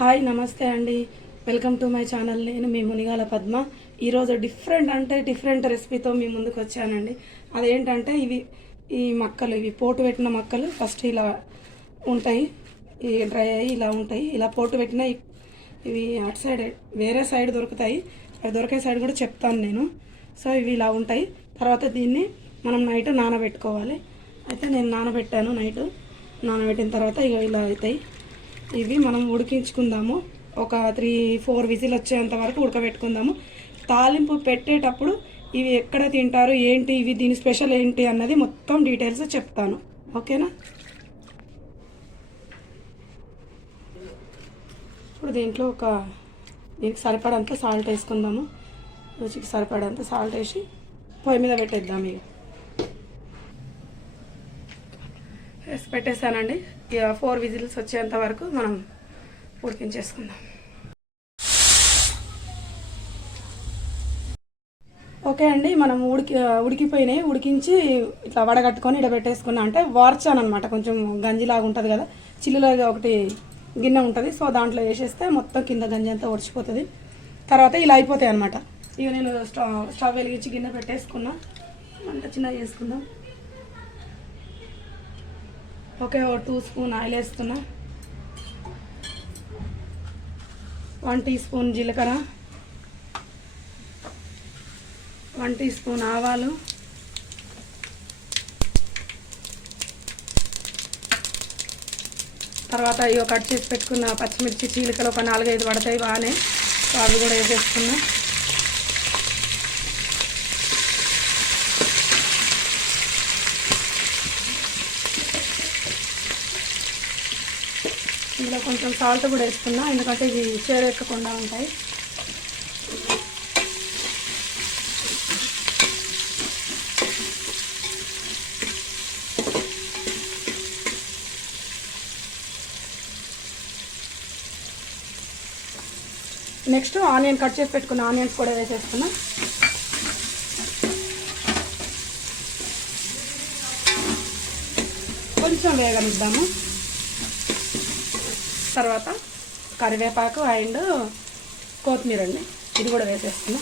Hi నమస్తే అండి, welcome to my channel. నేను మీ మునిగాల పద్మ. ఈరోజు డిఫరెంట్ రెసిపీతో మీ ముందుకు వచ్చానండి. అదేంటంటే ఈ మక్కలు, ఇవి పోటు పెట్టిన మక్కలు ఫస్ట్ ఇలా ఉంటాయి, ఈ డ్రై అయ్యి ఇలా ఉంటాయి. ఇలా పోటు పెట్టిన ఇవి అటు సైడ్ వేరే సైడ్ దొరుకుతాయి, అవి దొరికే సైడ్ కూడా చెప్తాను నేను. సో ఇవి ఇలా ఉంటాయి. తర్వాత దీన్ని మనం నైట్ నానబెట్టుకోవాలి. అయితే నేను నానబెట్టాను. నైట్ నానబెట్టిన తర్వాత ఇలా అవుతాయి. ఇవి మనం ఉడికించుకుందాము. ఒక 3-4 విజిల్ వచ్చేంత వరకు ఉడకబెట్టుకుందాము. తాలింపు పెట్టేటప్పుడు ఇవి ఎక్కడ తింటారు, ఏంటి, దీని స్పెషల్ ఏంటి అన్నది మొత్తం డీటెయిల్స్ చెప్తాను. ఓకేనా? ఇప్పుడు దీంట్లో దీనికి సరిపడంత సాల్ట్ వేసుకుందాము. రుచికి సరిపడంత సాల్ట్ వేసి పొయ్యి మీద పెట్టేద్దాం. పెట్టేసానండి. 4 విజిల్స్ వచ్చేంత వరకు మనం ఉడికించేసుకుందాం. ఓకే అండి, మనం ఉడికిపోయినాయి. ఉడికించి ఇట్లా వడగట్టుకొని ఇక్కడ పెట్టేసుకున్నా. అంటే వార్చాను అనమాట. కొంచెం గంజిలాగా ఉంటుంది కదా, చిల్లులాగా ఒకటి గిన్నె ఉంటుంది. సో దాంట్లో వేసేస్తే మొత్తం కింద గంజి అంతా ఒడిచిపోతుంది. తర్వాత ఇలా అయిపోతాయి అనమాట. ఇక నేను స్టవ్ వెలిగించి గిన్నె పెట్టేసుకున్నా. అంత చిన్నగా చేసుకుందాం. ఓకే, 2 స్పూన్ ఆయిల్ వేస్తున్నా. 1 టీ స్పూన్ జీలకర్ర, 1 టీ స్పూన్ ఆవాలు, తర్వాత ఇవి కట్ చేసి పెట్టుకున్న పచ్చిమిర్చి చీలికలు ఒక 4-5 పడతాయి బాగానే. సో అవి కూడా వేసేసుకున్నా. ఇందులో కొంచెం సాల్ట్ కూడా వేస్తున్నా, ఎందుకంటే ఇవి చేరెక్కకుండా ఉంటాయి. నెక్స్ట్ ఆనియన్, కట్ చేసి పెట్టుకున్న ఆనియన్స్ కూడా వేసేస్తున్నా. కొంచెం వేగనిద్దాము. తర్వాత కరివేపాకు అండ్ కొత్తిమీర అండి, ఇది కూడా వేసేస్తున్నా.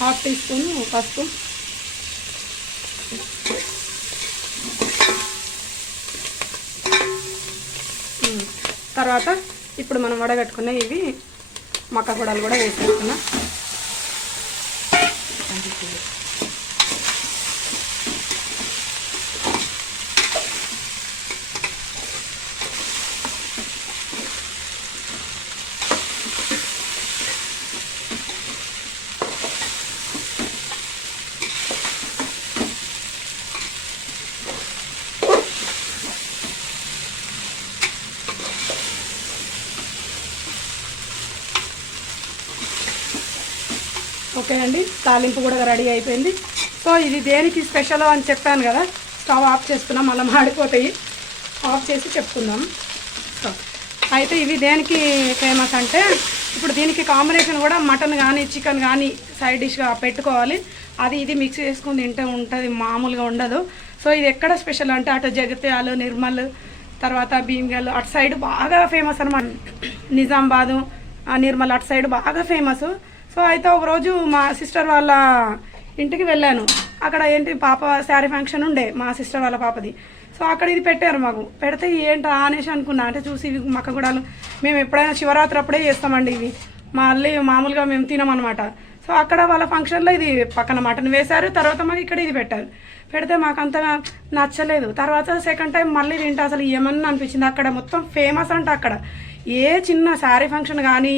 హాఫ్ టీ స్పూన్ పసుపు, తర్వాత ఇప్పుడు మనం వడగట్టుకున్న ఇవి మక్క కూడలు కూడా వేసేస్తున్నా. ఓకే అండి, తాలింపు కూడా రెడీ అయిపోయింది. సో ఇది దేనికి స్పెషల్ అని చెప్పాను కదా. స్టవ్ ఆఫ్ చేసుకున్నాం, మళ్ళీ మాడిపోతాయి. ఆఫ్ చేసి చెప్తున్నాం. సో అయితే ఇవి దేనికి ఫేమస్ అంటే, ఇప్పుడు దీనికి కాంబినేషన్ కూడా మటన్ కానీ చికెన్ కానీ సైడ్ డిష్గా పెట్టుకోవాలి. అది ఇది మిక్స్ చేసుకుని తింటే ఉంటుంది, మామూలుగా ఉండదు. సో ఇది ఎక్కడ స్పెషల్ అంటే అటు జగిత్యాలు, నిర్మల్, తర్వాత భీమ్గల్ అటు సైడ్ బాగా ఫేమస్ అనమాట. నిజామాబాదు, నిర్మల్ అటు సైడ్ బాగా ఫేమస్. సో అయితే ఒకరోజు మా సిస్టర్ వాళ్ళ ఇంటికి వెళ్ళాను. అక్కడ ఏంటి పాప శారీ ఫంక్షన్ ఉండే, మా సిస్టర్ వాళ్ళ పాపది. సో అక్కడ ఇది పెట్టారు మాకు. పెడితే ఏంటా అనేసి అనుకున్నా. అంటే చూసి ఇవి మక్కగూడాలు మేము ఎప్పుడైనా శివరాత్రి అప్పుడే చేస్తామండి. ఇవి మళ్ళీ మామూలుగా మేము తినమన్నమాట. సో అక్కడ వాళ్ళ ఫంక్షన్లో ఇది పక్కన మటన్ వేశారు, తర్వాత మాకు ఇక్కడ ఇది పెట్టారు. పెడితే మాకు అంతగా నచ్చలేదు. తర్వాత సెకండ్ టైం మళ్ళీ తింటే అసలు ఏమన్నా అనిపించింది. అక్కడ మొత్తం ఫేమస్ అంటే అక్కడ ఏ చిన్న శారీ ఫంక్షన్ కానీ,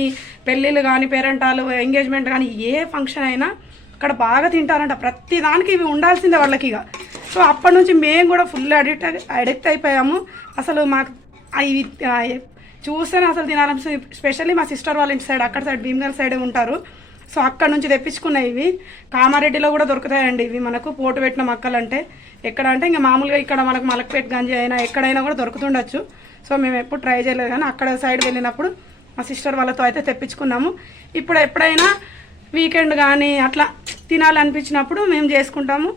పెళ్ళిళ్ళు కానీ, పేరెంటాలు, ఎంగేజ్మెంట్ కానీ ఏ ఫంక్షన్ అయినా అక్కడ బాగా తింటారంట. ప్రతి దానికి ఇవి ఉండాల్సిందే వాళ్ళకి ఇక. సో అప్పటి నుంచి మేము కూడా ఫుల్ అడిక్ట్ అయిపోయాము. అసలు మాకు ఇవి చూస్తేనే అసలు తినాలనిపిస్తుంది. స్పెషల్లీ మా సిస్టర్ వాళ్ళ ఇంటి సైడ్, అక్కడ సైడ్ భీమ్గల్ సైడే ఉంటారు. సో అక్కడ నుంచి తెప్పించుకున్నాయి. ఇవి కామారెడ్డిలో కూడా దొరుకుతాయండి. ఇవి మనకు పోటు పెట్టిన మక్కలు అంటే ఎక్కడ అంటే ఇంకా మామూలుగా ఇక్కడ మనకు మలక్పేట గంజి అయినా ఎక్కడైనా కూడా దొరుకుతుండొచ్చు. సో మేము ఎప్పుడు ట్రై చేయలేదు, కానీ అక్కడ సైడ్ వెళ్ళినప్పుడు మా సిస్టర్ వాళ్ళతో అయితే తెప్పించుకున్నాము. ఇప్పుడు ఎప్పుడైనా వీకెండ్ కానీ అట్లా తినాలనిపించినప్పుడు మేము చేసుకుంటాము.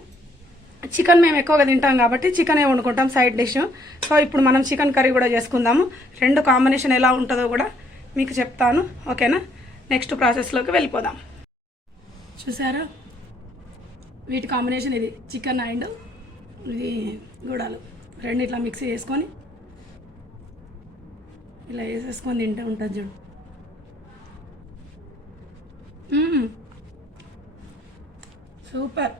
చికెన్ మేము ఎక్కువగా తింటాం కాబట్టి చికెనే వండుకుంటాం సైడ్ డిష్. సో ఇప్పుడు మనం చికెన్ కర్రీ కూడా చేసుకుందాము. రెండు కాంబినేషన్ ఎలా ఉంటుందో కూడా మీకు చెప్తాను, ఓకేనా? నెక్స్ట్ ప్రాసెస్లోకి వెళ్ళిపోదాం. చూసారా, వీటి కాంబినేషన్ ఇది చికెన్ అండ్ ఇది గుడాలు రెండు ఇట్లా మిక్సీ చేసుకొని ఇలా వేసేసుకొని తింటే ఉంటుంది చూడు. సూపర్.